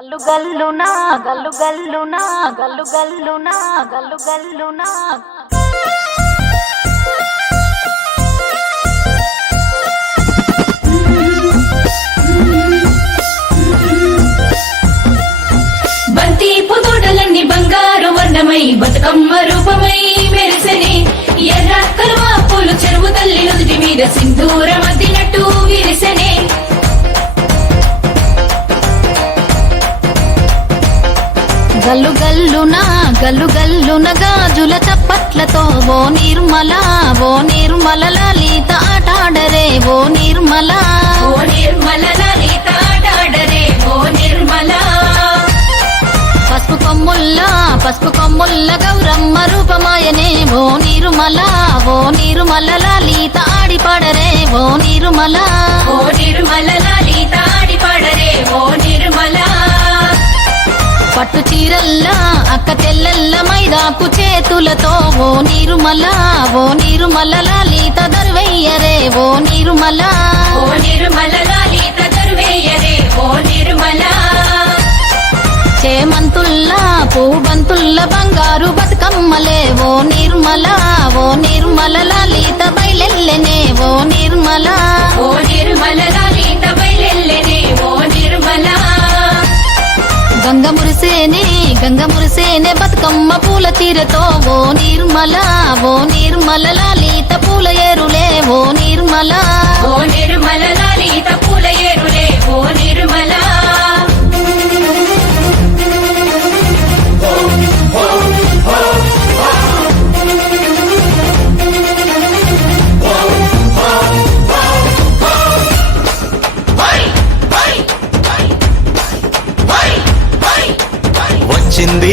గల్లు గల్లునా గల్లు గల్లునా గల్లు గల్లునా గల్లు గల్లునా బంతి పొదోడలన్నీ బంగారు వర్ణమై బతుకమ్మ రూపమై మెరిసెనే ఎర్ర కలువ పూలు చెరువు తల్లి నుదుటి మీద సింధూరం అద్దినట్టు విరిసెనే గల్లు గల్లున గాజుల చప్పట్లతో ఓ నిర్మల లలిత ఆటాడరే ఓ నిర్మల లలిత ఆటాడరే ఓ నిర్మల పసుపు కొమ్ముల్ల గౌరమ్మ రూపమాయనే ఓ నిర్మల లలిత ఆడిపాడరే ఓ నిర్మల లలిత ఆడిపాడరే ఓ నిర్మల పట్టు చీరల్లా అక్క తెల్లల్ల మైదాకు చేతులతో ఓ నిర్మల లలిత దర్వయ్యరే ఓ నిర్మల లలిత దర్వేయరే ఓ నిర్మల చేమంతుల్లా పూబంతుల్ల బంగారు బతుకమ్మలే ఓ నిర్మల లలిత బయలెల్లెనే ఓ నిర్మల లలిత బయలెల్లెనే ఓ నిర్మల గంగ మురిసేనే బతుకమ్మ పూల తీరతో ఓ నిర్మల లలిత పూల ఏరులే ఓ నిర్మల లలిత పూల ఏరులే ఓ నిర్మల వచ్చింది